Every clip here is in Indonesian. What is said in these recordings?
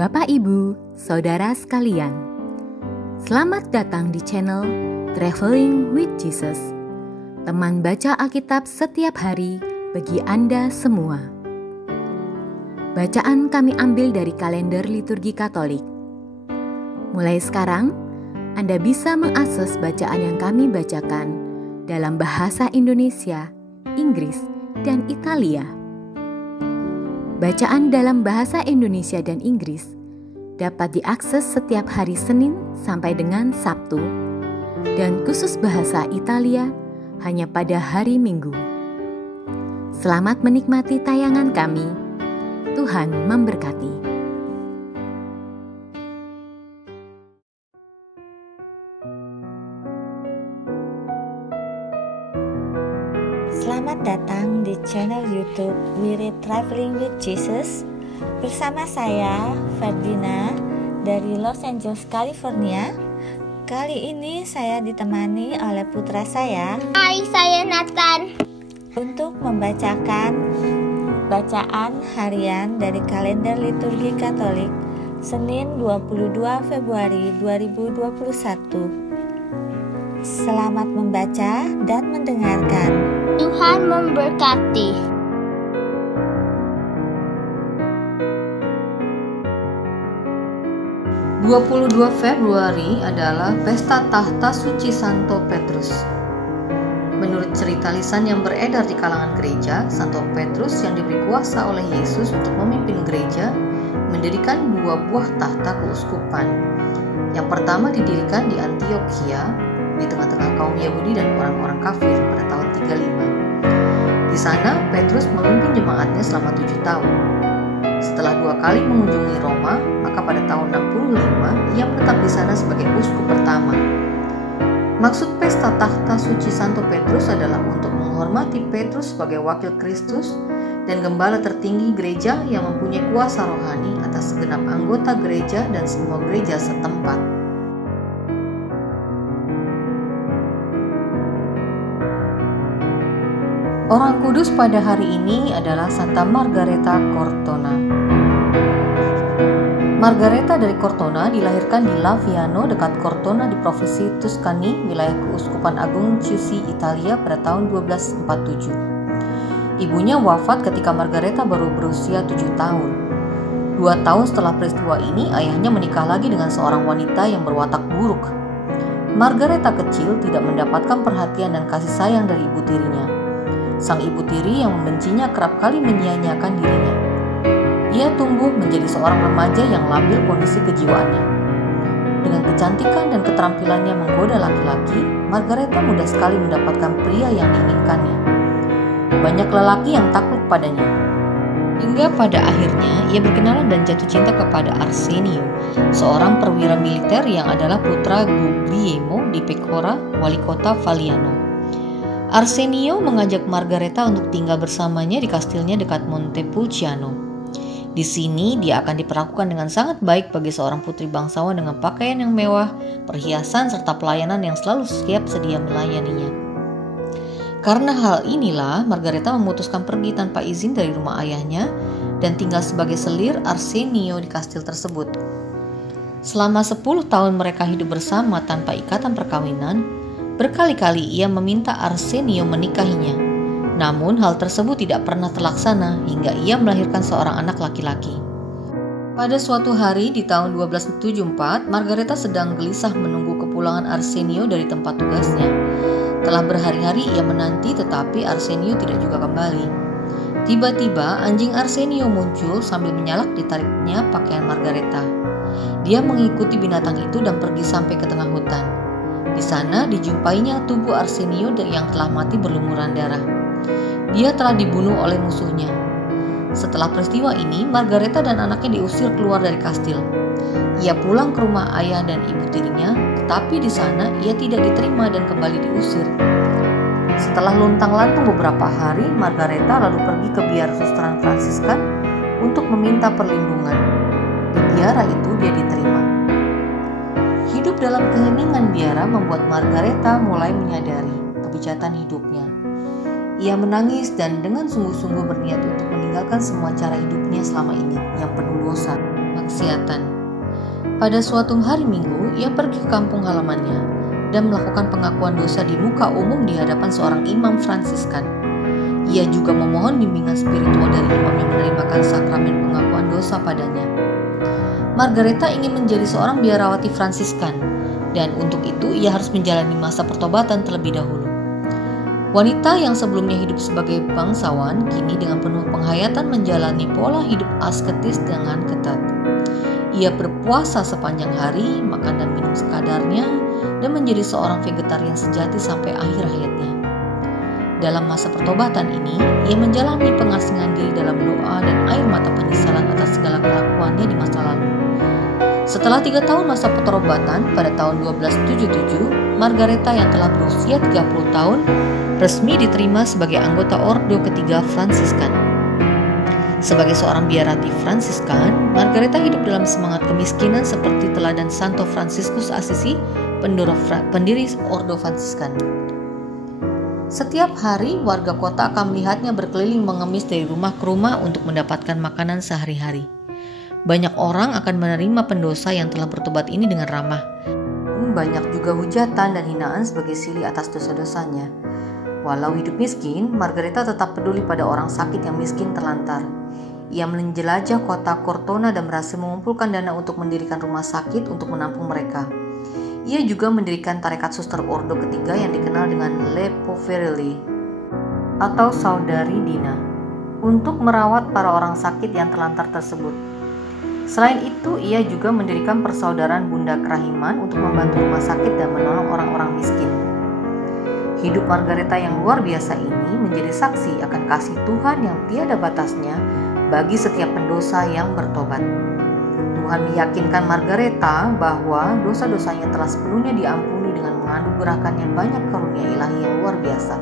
Bapak, Ibu, Saudara sekalian, selamat datang di channel Traveling with Jesus, teman baca Alkitab setiap hari bagi Anda semua. Bacaan kami ambil dari kalender liturgi Katolik. Mulai sekarang, Anda bisa mengakses bacaan yang kami bacakan dalam bahasa Indonesia, Inggris, dan Italia. Bacaan dalam bahasa Indonesia dan Inggris dapat diakses setiap hari Senin sampai dengan Sabtu, dan khusus bahasa Italia hanya pada hari Minggu. Selamat menikmati tayangan kami. Tuhan memberkati. Selamat datang di channel YouTube We Read Traveling with Jesus bersama saya Ferdina dari Los Angeles, California. Kali ini saya ditemani oleh putra saya. Hai, saya Nathan. Untuk membacakan bacaan harian dari kalender liturgi Katolik Senin 22 Februari 2021. Selamat membaca dan mendengarkan. Tuhan memberkati. (22 Februari) adalah Pesta Tahta Suci Santo Petrus. Menurut cerita lisan yang beredar di kalangan gereja, Santo Petrus yang diberi kuasa oleh Yesus untuk memimpin gereja mendirikan dua buah tahta keuskupan. Yang pertama didirikan di Antioquia, di tengah-tengah kaum Yahudi dan orang-orang kafir pada tahun 35. Di sana, Petrus memimpin jemaatnya selama 7 tahun. Setelah 2 kali mengunjungi Roma, maka pada tahun 65, ia menetap di sana sebagai uskup pertama. Maksud Pesta Tahta Suci Santo Petrus adalah untuk menghormati Petrus sebagai wakil Kristus dan gembala tertinggi gereja yang mempunyai kuasa rohani atas segenap anggota gereja dan semua gereja setempat. Orang kudus pada hari ini adalah Santa Margareta Cortona. Margareta dari Cortona dilahirkan di Laviano dekat Cortona di provinsi Tuscany, wilayah Keuskupan Agung Chiusi, Italia pada tahun 1247. Ibunya wafat ketika Margareta baru berusia 7 tahun. 2 tahun setelah peristiwa ini, ayahnya menikah lagi dengan seorang wanita yang berwatak buruk. Margareta kecil tidak mendapatkan perhatian dan kasih sayang dari ibu tirinya. Sang ibu tiri yang membencinya kerap kali menyia-nyiakan dirinya. Ia tumbuh menjadi seorang remaja yang labil kondisi kejiwaannya. Dengan kecantikan dan keterampilannya menggoda laki-laki, Margareta mudah sekali mendapatkan pria yang diinginkannya. Banyak lelaki yang takluk padanya. Hingga pada akhirnya ia berkenalan dan jatuh cinta kepada Arsenio, seorang perwira militer yang adalah putra Guglielmo di Pecora, wali kota Faliano. Arsenio mengajak Margareta untuk tinggal bersamanya di kastilnya dekat Montepulciano. Di sini dia akan diperlakukan dengan sangat baik bagi seorang putri bangsawan dengan pakaian yang mewah, perhiasan serta pelayanan yang selalu siap sedia melayaninya. Karena hal inilah Margareta memutuskan pergi tanpa izin dari rumah ayahnya dan tinggal sebagai selir Arsenio di kastil tersebut. Selama 10 tahun mereka hidup bersama tanpa ikatan perkawinan. Berkali-kali ia meminta Arsenio menikahinya, namun hal tersebut tidak pernah terlaksana hingga ia melahirkan seorang anak laki-laki. Pada suatu hari di tahun 1274, Margareta sedang gelisah menunggu kepulangan Arsenio dari tempat tugasnya. Telah berhari-hari ia menanti tetapi Arsenio tidak juga kembali. Tiba-tiba anjing Arsenio muncul sambil menyalak ditariknya pakaian Margareta. Dia mengikuti binatang itu dan pergi sampai ke tengah hutan. Di sana dijumpainya tubuh Arsenio yang telah mati berlumuran darah. Dia telah dibunuh oleh musuhnya. Setelah peristiwa ini, Margareta dan anaknya diusir keluar dari kastil. Ia pulang ke rumah ayah dan ibu tirinya, tetapi di sana ia tidak diterima dan kembali diusir. Setelah luntang-lantung beberapa hari, Margareta lalu pergi ke biara Susteran Fransiskan untuk meminta perlindungan. Di biara itu dia diterima. Hidup dalam keheningan biara membuat Margareta mulai menyadari kebejatan hidupnya. Ia menangis dan dengan sungguh-sungguh berniat untuk meninggalkan semua cara hidupnya selama ini yang penuh dosa. kemaksiatan. Pada suatu hari Minggu, ia pergi ke kampung halamannya dan melakukan pengakuan dosa di muka umum di hadapan seorang imam Fransiskan. Ia juga memohon bimbingan spiritual dari imam yang menerima sakramen pengakuan dosa padanya. Margareta ingin menjadi seorang biarawati Fransiskan, dan untuk itu ia harus menjalani masa pertobatan terlebih dahulu. Wanita yang sebelumnya hidup sebagai bangsawan, kini dengan penuh penghayatan menjalani pola hidup asketis dengan ketat. Ia berpuasa sepanjang hari, makan dan minum sekadarnya, dan menjadi seorang vegetarian sejati sampai akhir hayatnya. Dalam masa pertobatan ini, ia menjalani pengasingan diri dalam doa dan air mata penyesalan atas segala kelakuannya di masa lalu. Setelah 3 tahun masa pertobatan, pada tahun 1277, Margareta yang telah berusia 30 tahun, resmi diterima sebagai anggota Ordo ketiga Fransiskan. Sebagai seorang biarati Fransiskan, Margareta hidup dalam semangat kemiskinan seperti teladan Santo Fransiskus Assisi, pendiri Ordo Fransiskan. Setiap hari, warga kota akan melihatnya berkeliling mengemis dari rumah ke rumah untuk mendapatkan makanan sehari-hari. Banyak orang akan menerima pendosa yang telah bertobat ini dengan ramah. Banyak juga hujatan dan hinaan sebagai silih atas dosa-dosanya. Walau hidup miskin, Margareta tetap peduli pada orang sakit yang miskin terlantar. Ia menjelajah kota Cortona dan berhasil mengumpulkan dana untuk mendirikan rumah sakit untuk menampung mereka. Ia juga mendirikan tarekat suster Ordo ketiga yang dikenal dengan Le Poverelli atau Saudari Dina untuk merawat para orang sakit yang terlantar tersebut. Selain itu, ia juga mendirikan persaudaraan Bunda Kerahiman untuk membantu rumah sakit dan menolong orang-orang miskin. Hidup Margareta yang luar biasa ini menjadi saksi akan kasih Tuhan yang tiada batasnya bagi setiap pendosa yang bertobat. Tuhan meyakinkan Margareta bahwa dosa-dosanya telah sepenuhnya diampuni dengan menganugerahkannya banyak karunia ilahi yang luar biasa.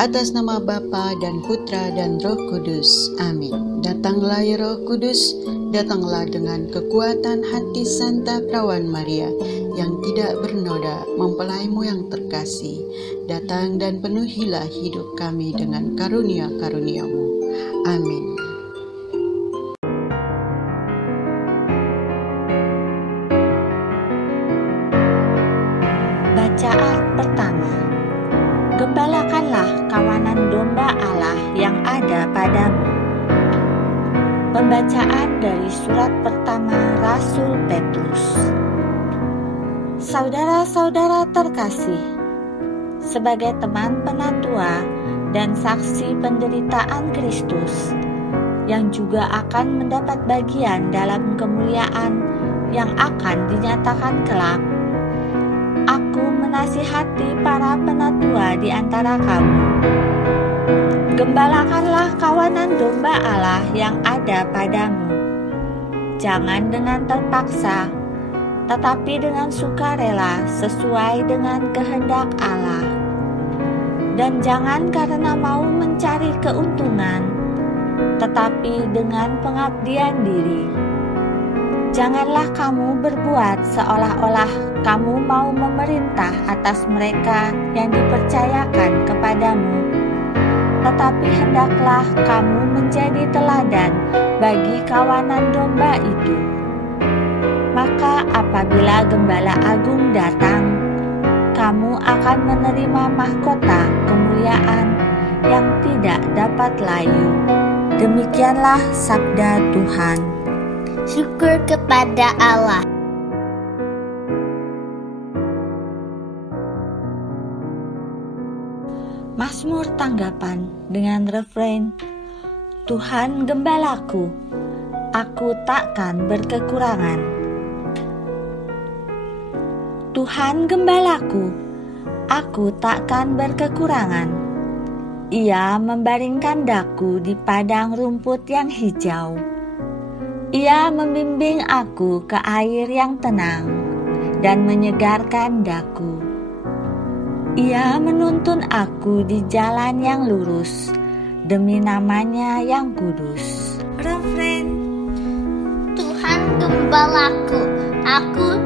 Atas nama Bapa dan Putra dan Roh Kudus. Amin. Datanglah ya Roh Kudus, datanglah dengan kekuatan hati Santa Perawan Maria yang tidak bernoda, mempelaimu yang terkasih. Datang dan penuhilah hidup kami dengan karunia-karuniamu. Amin. Bacaan pertama. Gembalakanlah kawanan domba Allah yang ada padamu. Pembacaan dari surat pertama Rasul Petrus. Saudara-saudara terkasih, sebagai teman penatua dan saksi penderitaan Kristus, yang juga akan mendapat bagian dalam kemuliaan yang akan dinyatakan kelak, aku menasihati para penatua di antara kamu. Gembalakanlah kawanan domba Allah yang ada padamu. Jangan dengan terpaksa, tetapi dengan sukarela sesuai dengan kehendak Allah. Dan jangan karena mau mencari keuntungan, tetapi dengan pengabdian diri. Janganlah kamu berbuat seolah-olah kamu mau memerintah atas mereka yang dipercayakan kepadamu, tetapi hendaklah kamu menjadi teladan bagi kawanan domba itu. Maka apabila Gembala Agung datang, kamu akan menerima mahkota kemuliaan yang tidak dapat layu. Demikianlah sabda Tuhan. Syukur kepada Allah. Mazmur tanggapan dengan refrein, Tuhan gembalaku, aku takkan berkekurangan. Tuhan gembalaku, aku takkan berkekurangan. Ia membaringkan daku di padang rumput yang hijau. Ia membimbing aku ke air yang tenang dan menyegarkan daku. Ia menuntun aku di jalan yang lurus demi namanya yang kudus. Refrain. Tuhan gembalaku, aku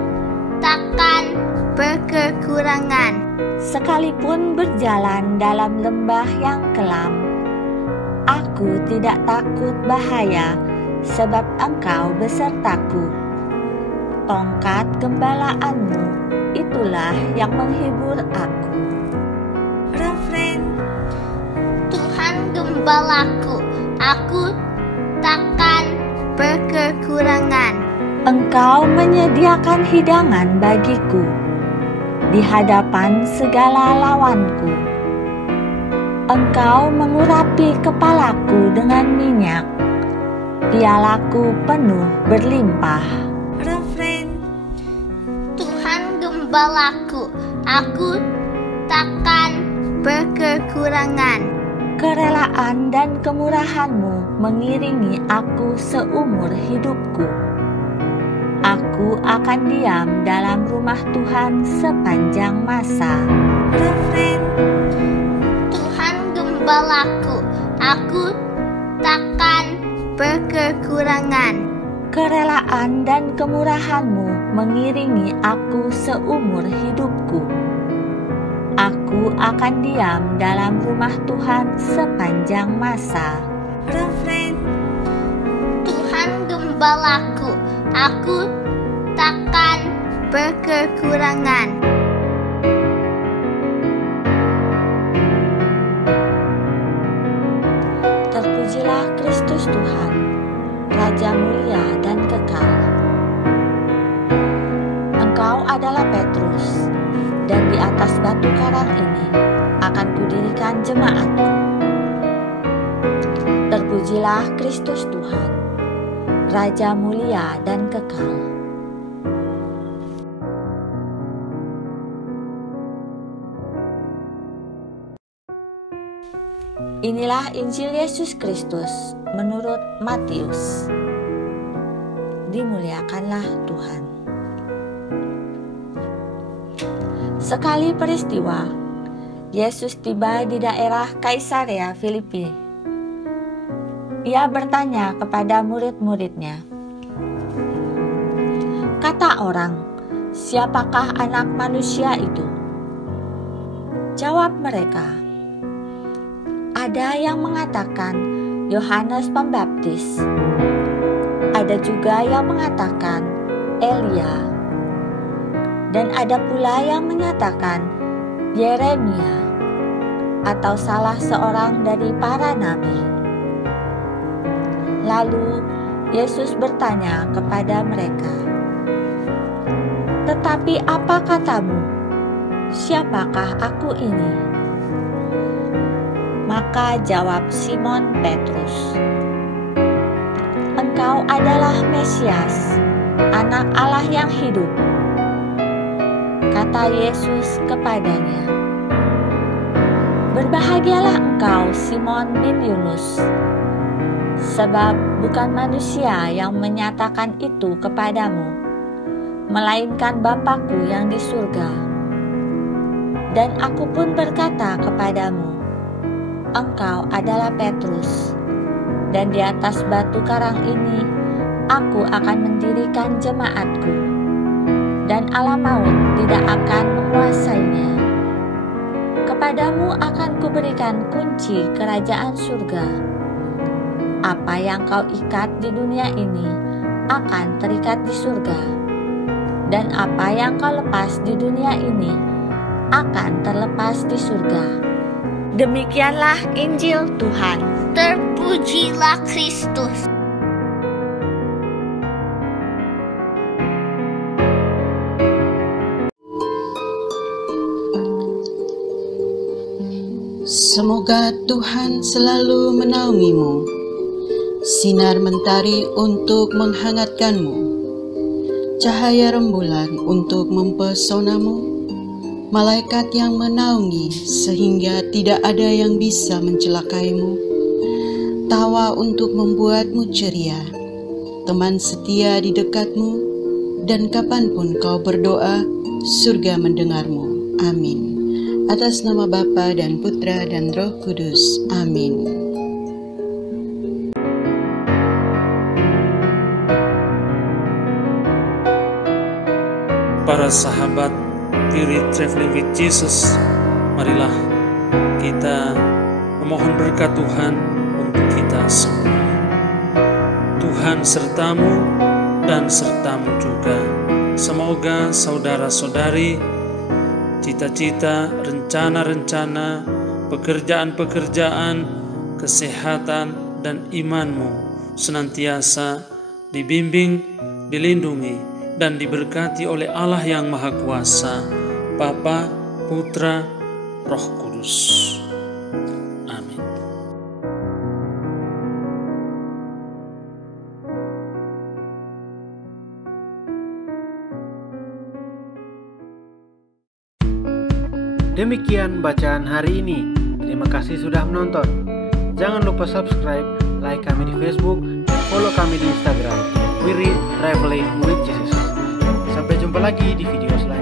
takkan berkekurangan. Sekalipun berjalan dalam lembah yang kelam, aku tidak takut bahaya, sebab Engkau besertaku. Tongkat gembalaanmu, itulah yang menghibur aku. Refrain. Tuhan gembalaku, aku takkan berkekurangan. Engkau menyediakan hidangan bagiku di hadapan segala lawanku. Engkau mengurapi kepalaku dengan minyak, pialaku penuh berlimpah. Refrain. Tuhan gembalaku, aku takkan berkekurangan. Kerelaan dan kemurahan-Mu mengiringi aku seumur hidupku. Aku akan diam dalam rumah Tuhan sepanjang masa. Refrain. Tuhan gembalaku, aku takkan berkekurangan. Kerelaan dan kemurahan-Mu mengiringi aku seumur hidupku. Aku akan diam dalam rumah Tuhan sepanjang masa. Refrain. Tuhan gembalaku, aku takkan berkekurangan. Terpujilah Kristus Tuhan, Raja mulia dan kekal. Engkau adalah Petrus, dan di atas batu karang ini akan kudirikan jemaatku. Terpujilah Kristus Tuhan, Raja mulia dan kekal. Inilah Injil Yesus Kristus menurut Matius. Dimuliakanlah Tuhan. Sekali peristiwa, Yesus tiba di daerah Kaisarea Filipi. Ia bertanya kepada murid-muridnya, "Kata orang, siapakah anak manusia itu?" Jawab mereka, "Ada yang mengatakan Yohanes Pembaptis, ada juga yang mengatakan Elia, dan ada pula yang menyatakan Yeremia atau salah seorang dari para nabi." Lalu Yesus bertanya kepada mereka, "Tetapi apa katamu? Siapakah aku ini?" Maka jawab Simon Petrus, "Engkau adalah Mesias, Anak Allah yang hidup." Kata Yesus kepadanya, "Berbahagialah engkau, Simon bin Yunus, sebab bukan manusia yang menyatakan itu kepadamu, melainkan Bapa-Ku yang di surga. Dan aku pun berkata kepadamu, engkau adalah Petrus, dan di atas batu karang ini aku akan mendirikan jemaatku, dan alam maut tidak akan menguasainya. Kepadamu akan kuberikan kunci kerajaan surga. Apa yang kau ikat di dunia ini akan terikat di surga, dan apa yang kau lepas di dunia ini akan terlepas di surga." Demikianlah Injil Tuhan. Terpujilah Kristus. Semoga Tuhan selalu menaungimu, sinar mentari untuk menghangatkanmu, cahaya rembulan untuk mempesonamu, malaikat yang menaungi sehingga tidak ada yang bisa mencelakaimu, tawa untuk membuatmu ceria, teman setia di dekatmu, dan kapanpun kau berdoa, surga mendengarmu. Amin. Atas nama Bapa dan Putra dan Roh Kudus. Amin. Para sahabat Weary Traveling with Jesus, marilah kita memohon berkat Tuhan untuk kita semua. Tuhan sertamu dan sertamu juga. Semoga saudara-saudari, cita-cita, rencana-rencana, pekerjaan-pekerjaan, kesehatan, dan imanmu senantiasa dibimbing, dilindungi, dan diberkati oleh Allah yang Maha Kuasa, Bapa, Putra, Roh Kudus. Amin. Demikian bacaan hari ini. Terima kasih sudah menonton. Jangan lupa subscribe, like kami di Facebook, dan follow kami di Instagram. We Read Traveling with Jesus. Sampai jumpa lagi di video selanjutnya.